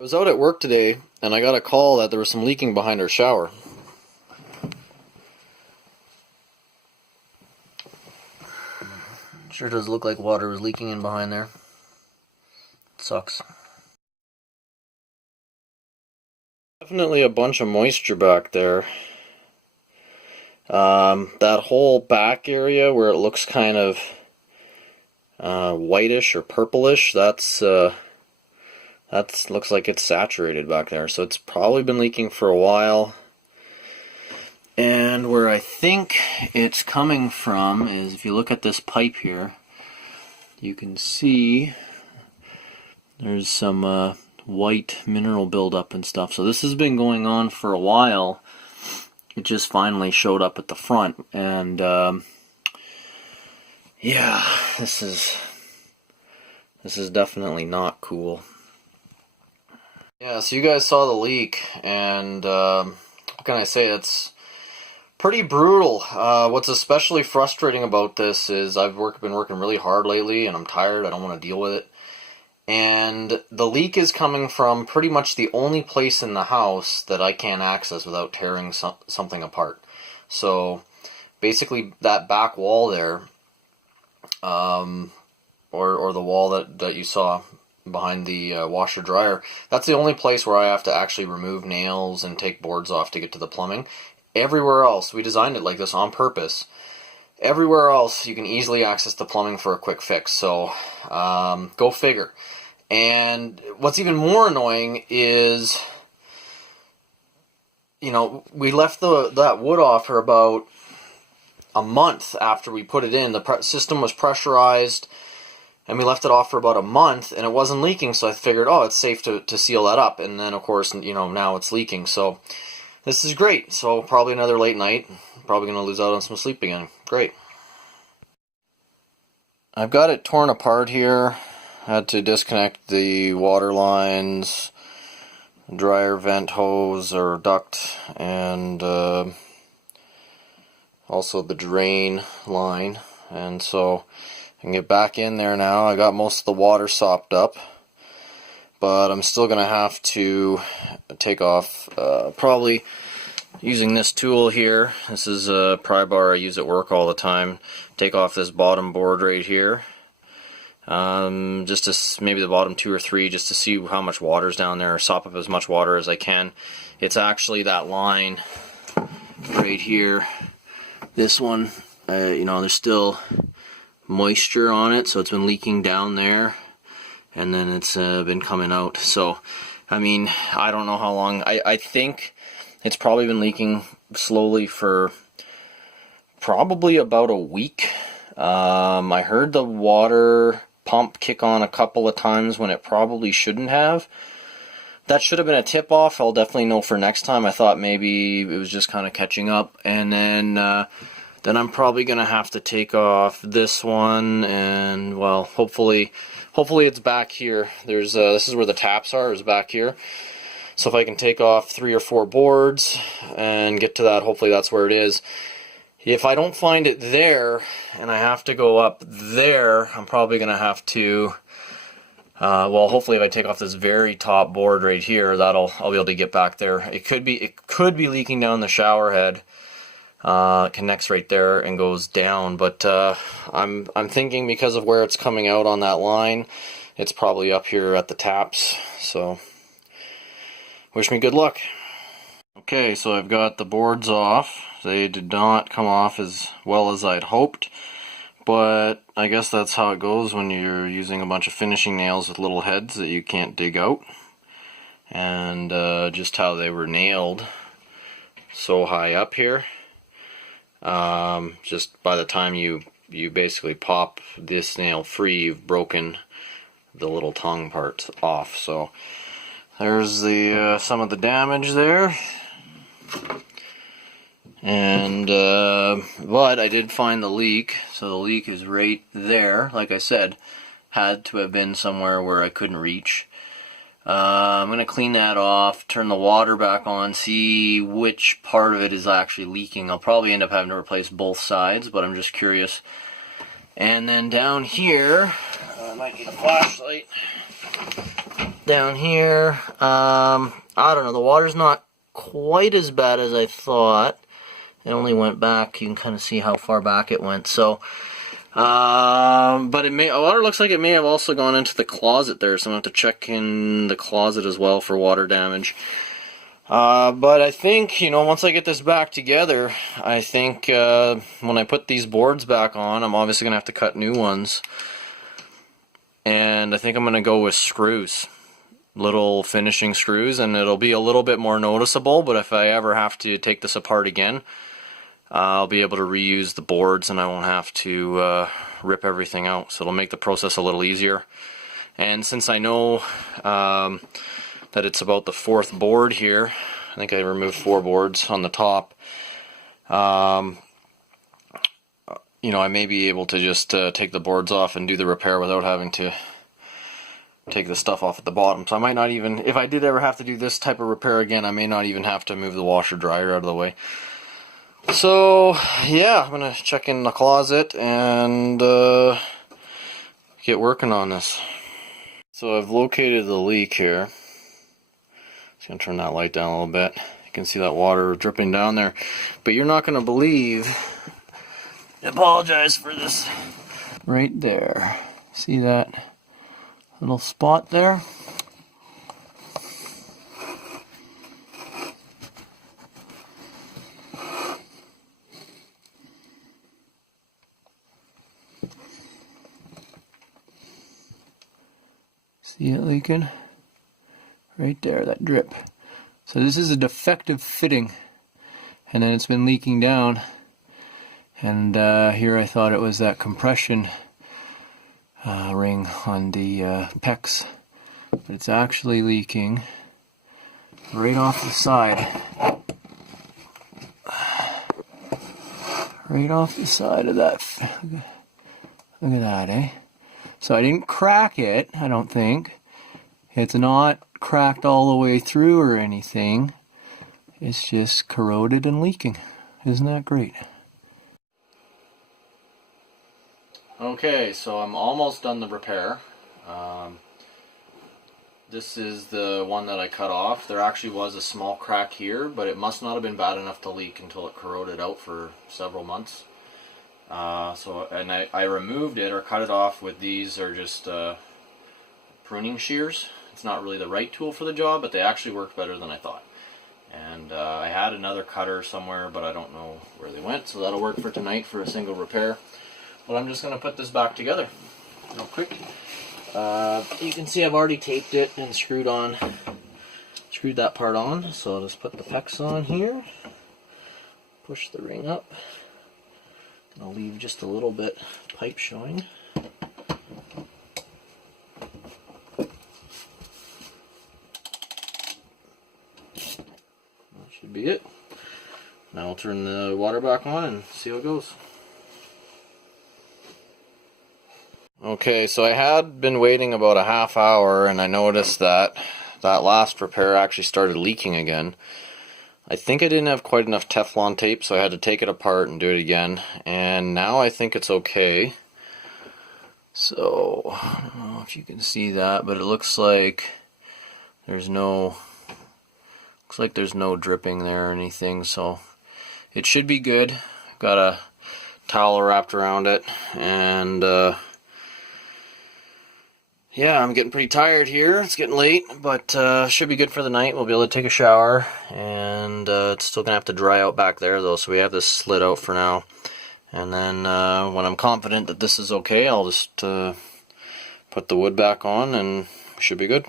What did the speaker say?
I was out at work today and I got a call that there was some leaking behind our shower. Sure does look like water was leaking in behind there. It sucks. Definitely a bunch of moisture back there. That whole back area where it looks kind of whitish or purplish, that looks like it's saturated back there, so it's probably been leaking for a while. And where I think it's coming from is, if you look at this pipe here, you can see there's some white mineral buildup and stuff. So this has been going on for a while. It just finally showed up at the front, and yeah, this is definitely not cool. Yeah, so you guys saw the leak, and what can I say? It's pretty brutal. What's especially frustrating about this is I've been working really hard lately, and I'm tired. I don't want to deal with it. And the leak is coming from pretty much the only place in the house that I can't access without tearing something apart. So basically, that back wall there, or the wall that you saw behind the washer dryer, that's the only place where I have to actually remove nails and take boards off to get to the plumbing. Everywhere else, we designed it like this on purpose. Everywhere else, you can easily access the plumbing for a quick fix. So go figure. And what's even more annoying is, you know, we left that wood off for about a month after we put it in. The system was pressurized, and we left it off for about a month, and it wasn't leaking, so I figured, oh, it's safe to seal that up. And then, of course, you know, now it's leaking. So this is great. So probably another late night. Probably going to lose out on some sleep again. Great. I've got it torn apart here. Had to disconnect the water lines, dryer vent hose or duct, and also the drain line. And so I can get back in there now. I got most of the water sopped up, but I'm still going to have to take off, probably using this tool here. This is a pry bar I use at work all the time. Take off this bottom board right here. Just to maybe the bottom 2 or 3, just to see how much water's down there, sop up as much water as I can. It's actually that line right here. This one, you know, there's still moisture on it, so it's been leaking down there, and then it's been coming out. So, I mean, I don't know how long. I think it's probably been leaking slowly for probably about a week. I heard the water pump kick on a couple of times when it probably shouldn't have. That should have been a tip off. I'll definitely know for next time. I thought maybe it was just kind of catching up, and then I'm probably gonna have to take off this one, and well, hopefully it's back here. There's this is where the taps are, is back here. So if I can take off 3 or 4 boards and get to that, hopefully that's where it is. If I don't find it there, and I have to go up there, I'm probably going to have to, well, hopefully if I take off this very top board right here, I'll be able to get back there. It could be leaking down the shower head. It connects right there and goes down, but I'm thinking because of where it's coming out on that line, it's probably up here at the taps. So wish me good luck. Okay, so I've got the boards off. They did not come off as well as I'd hoped, but I guess that's how it goes when you're using a bunch of finishing nails with little heads that you can't dig out. And just how they were nailed so high up here, just by the time you basically pop this nail free, you've broken the little tongue part off. So there's the some of the damage there. And but I did find the leak, so the leak is right there. Like I said, had to have been somewhere where I couldn't reach. I'm going to clean that off, turn the water back on, see which part of it is actually leaking. I'll probably end up having to replace both sides, but I'm just curious. And then down here, I might need a flashlight. down here. I don't know, the water's not quite as bad as I thought. It only went back, you can kind of see how far back it went. So, but it may, water looks like it may have also gone into the closet there, so I'm going to have to check in the closet as well for water damage. But I think, you know, once I get this back together, I think when I put these boards back on, I'm obviously going to have to cut new ones. And I think I'm going to go with screws. Little finishing screws, and it'll be a little bit more noticeable, but if I ever have to take this apart again, I'll be able to reuse the boards and I won't have to rip everything out. So it'll make the process a little easier. And since I know that it's about the 4th board here, I think I removed 4 boards on the top, you know, I may be able to just take the boards off and do the repair without having to take the stuff off at the bottom. So I might not even, if I did ever have to do this type of repair again, I may not even have to move the washer dryer out of the way. So yeah, I'm gonna check in the closet and get working on this. So I've located the leak here. Just gonna turn that light down a little bit. You can see that water dripping down there, but you're not gonna believe, I apologize for this, right there, see that little spot there? See it leaking? Right there, that drip. So this is a defective fitting, and then it's been leaking down, and here I thought it was that compression ring on the PEX, but it's actually leaking right off the side. Right off the side of that. Look at that, eh? So I didn't crack it, I don't think. It's not cracked all the way through or anything. It's just corroded and leaking. Isn't that great? Okay, so I'm almost done the repair. This is the one that I cut off. There actually was a small crack here, but it must not have been bad enough to leak until it corroded out for several months. And I removed it or cut it off with these, or just pruning shears. It's not really the right tool for the job, but they actually worked better than I thought. And I had another cutter somewhere, but I don't know where they went, so that'll work for tonight for a single repair. But I'm just going to put this back together real quick. You can see I've already taped it and screwed that part on. So I'll just put the PEX on here, push the ring up, and I'll leave just a little bit pipe showing. That should be it. Now I'll turn the water back on and see how it goes. Okay, so I had been waiting about a half hour, and I noticed that that last repair actually started leaking again. I think I didn't have quite enough Teflon tape, so I had to take it apart and do it again, and now I think it's okay. So I don't know if you can see that, but it looks like there's no dripping there or anything, so it should be good. Got a towel wrapped around it, and yeah, I'm getting pretty tired here. It's getting late, but should be good for the night. We'll be able to take a shower, and it's still going to have to dry out back there, though, so we have this slid out for now. And then when I'm confident that this is okay, I'll just put the wood back on, and we should be good.